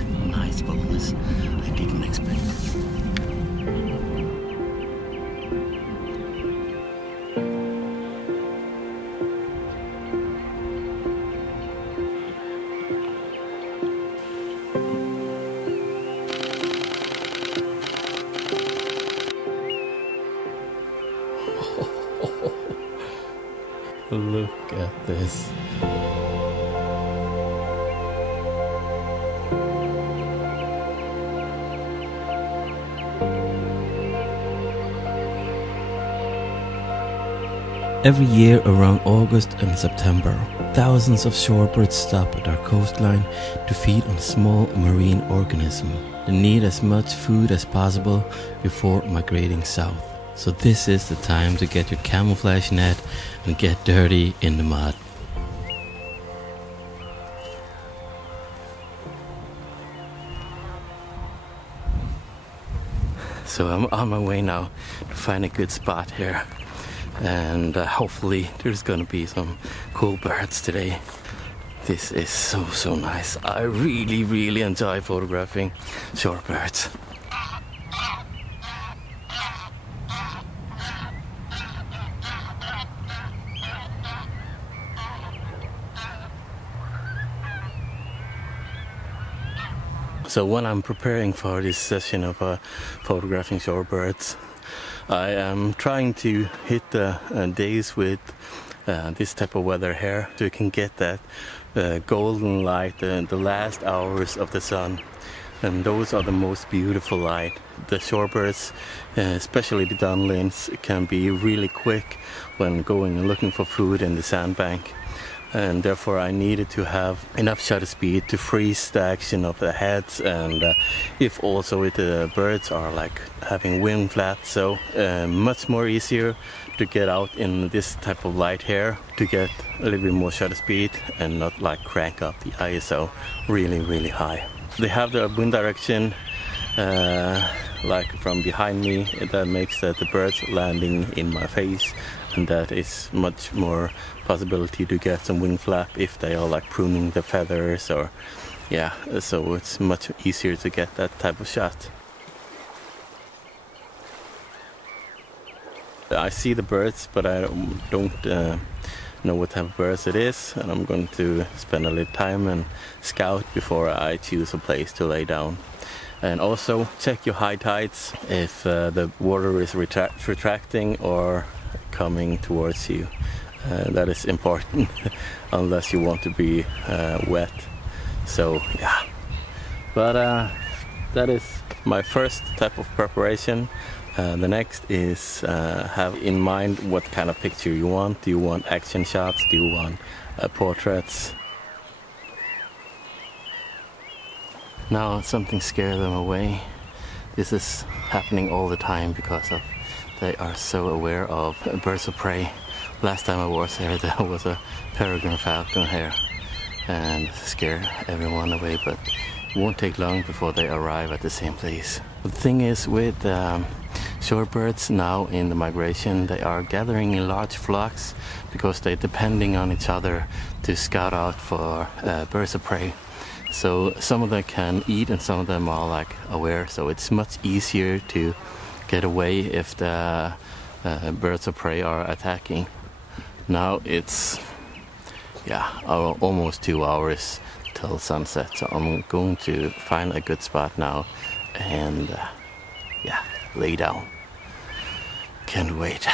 nice bonus I didn't expect. Look at this. Every year around August and September, thousands of shorebirds stop at our coastline to feed on small marine organisms. They need as much food as possible before migrating south. So this is the time to get your camouflage net and get dirty in the mud. So I'm on my way now to find a good spot here, and hopefully there's gonna be some cool birds today. This is so nice. I really enjoy photographing shorebirds. So when I'm preparing for this session of photographing shorebirds, I am trying to hit the days with this type of weather here, so you can get that golden light, the last hours of the sun, and those are the most beautiful light. The shorebirds, especially the dunlins, can be really quick when going and looking for food in the sandbank. And therefore I needed to have enough shutter speed to freeze the action of the heads, and if also the birds are like having wing flaps, so much more easier to get out in this type of light here to get a little bit more shutter speed and not like crank up the ISO really high. They have the wind direction like from behind me, that makes the birds landing in my face, and that is much more possibility to get some wing flap if they are like pruning the feathers, or yeah, so it's much easier to get that type of shot. I see the birds, but I don't know what type of birds it is, and I'm going to spend a little time and scout before I choose a place to lay down. And also check your high tides if the water is retracting or coming towards you. That is important unless you want to be wet. So yeah, but that is my first type of preparation. The next is have in mind what kind of picture you want. Do you want action shots? Do you want portraits? Now something scared them away. This is happening all the time because of they are so aware of birds of prey. Last time I was here, there was a peregrine falcon here and scared everyone away, but it won't take long before they arrive at the same place. The thing is with shorebirds now in the migration, they are gathering in large flocks because they're depending on each other to scout out for birds of prey. So some of them can eat and some of them are like aware, so it's much easier to get away if the birds of prey are attacking. Now it's almost 2 hours till sunset, so I'm going to find a good spot now and lay down. Can't wait.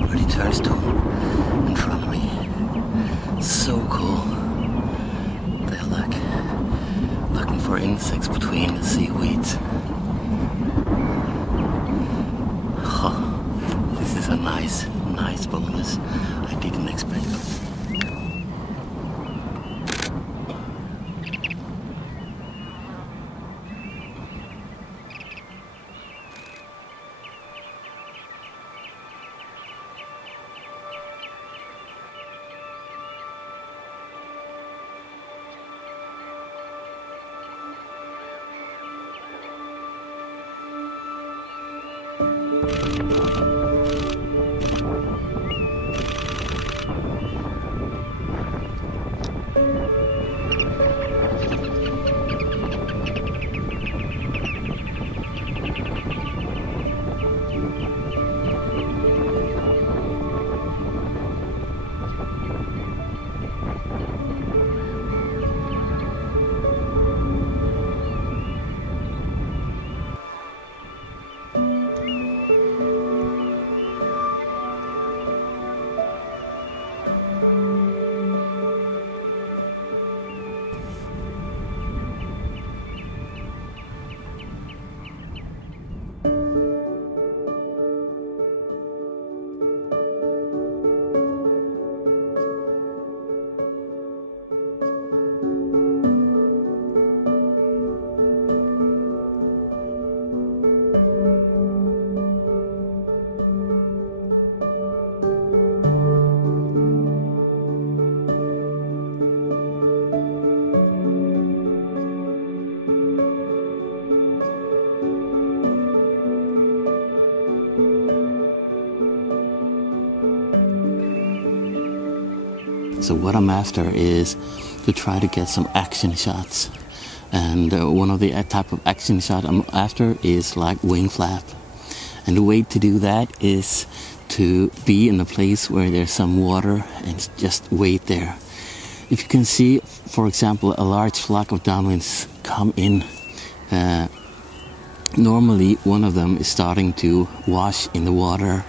Already turnstone in front of me. So cool. They're like looking for insects between the seaweeds. Oh, this is a nice bonus I didn't expect. So what I'm after is to try to get some action shots. And one of the type of action shot I'm after is like wing flap. And the way to do that is to be in a place where there's some water and just wait there. If you can see, for example, a large flock of downwinds come in, normally one of them is starting to wash in the water,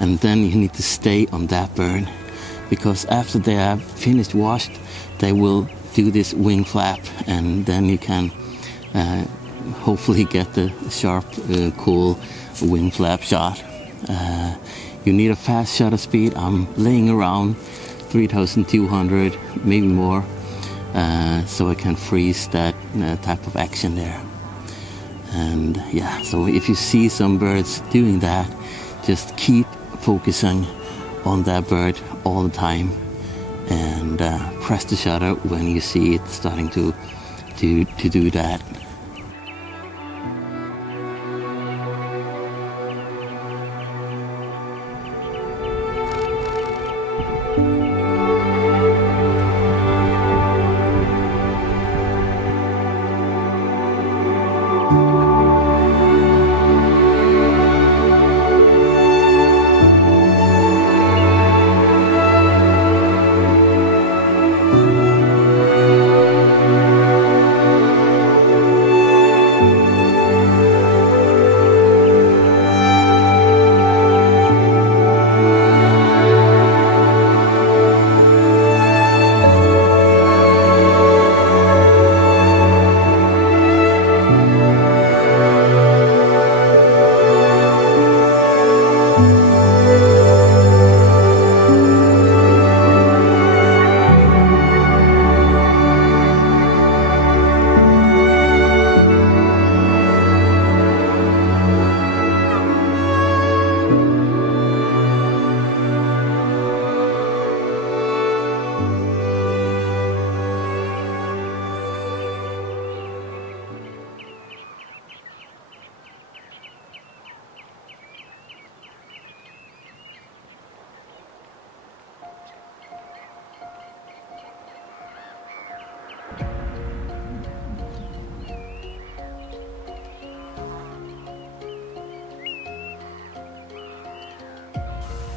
and then you need to stay on that bird, because after they have finished washed, they will do this wing flap, and then you can hopefully get the sharp, cool wing flap shot. You need a fast shutter speed. I'm laying around 3,200, maybe more, so I can freeze that type of action there. And yeah, so if you see some birds doing that, just keep focusing on that bird all the time, and press the shutter when you see it starting to do that.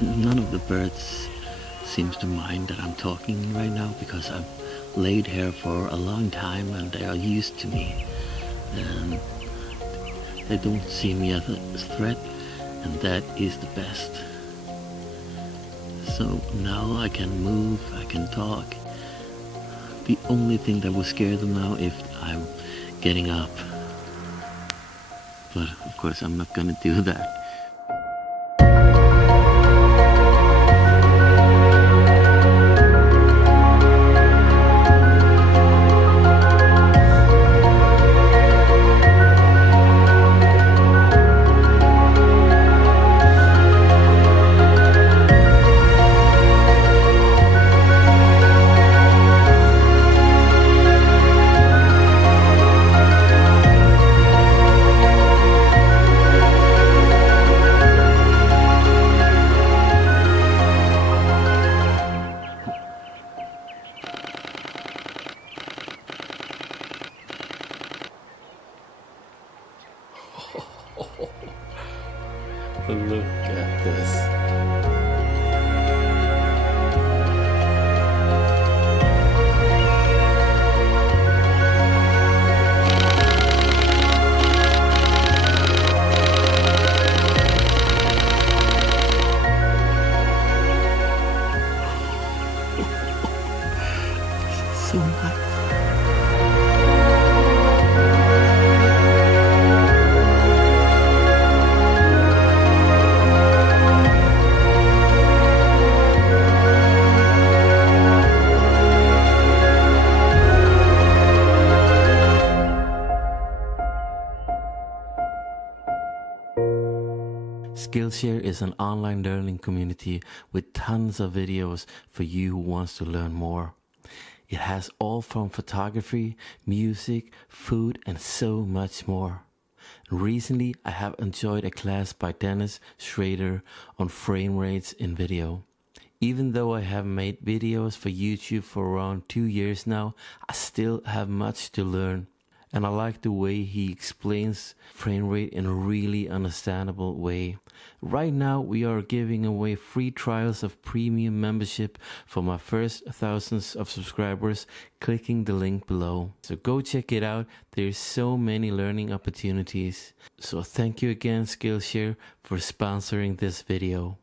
None of the birds seems to mind that I'm talking right now, because I've laid here for a long time and they are used to me, and they don't see me as a threat, and that is the best. So now I can move, I can talk. The only thing that will scare them now if I'm getting up, but of course I'm not gonna do that. Look at this. So nice. Skillshare is an online learning community with tons of videos for you who wants to learn more. It has all from photography, music, food, and so much more. Recently, I have enjoyed a class by Dennis Schrader on frame rates in video. Even though I have made videos for YouTube for around 2 years now, I still have much to learn. And I like the way he explains frame rate in a really understandable way. Right now we are giving away free trials of premium membership for my first thousands of subscribers, clicking the link below. So go check it out, there's so many learning opportunities. So thank you again Skillshare for sponsoring this video.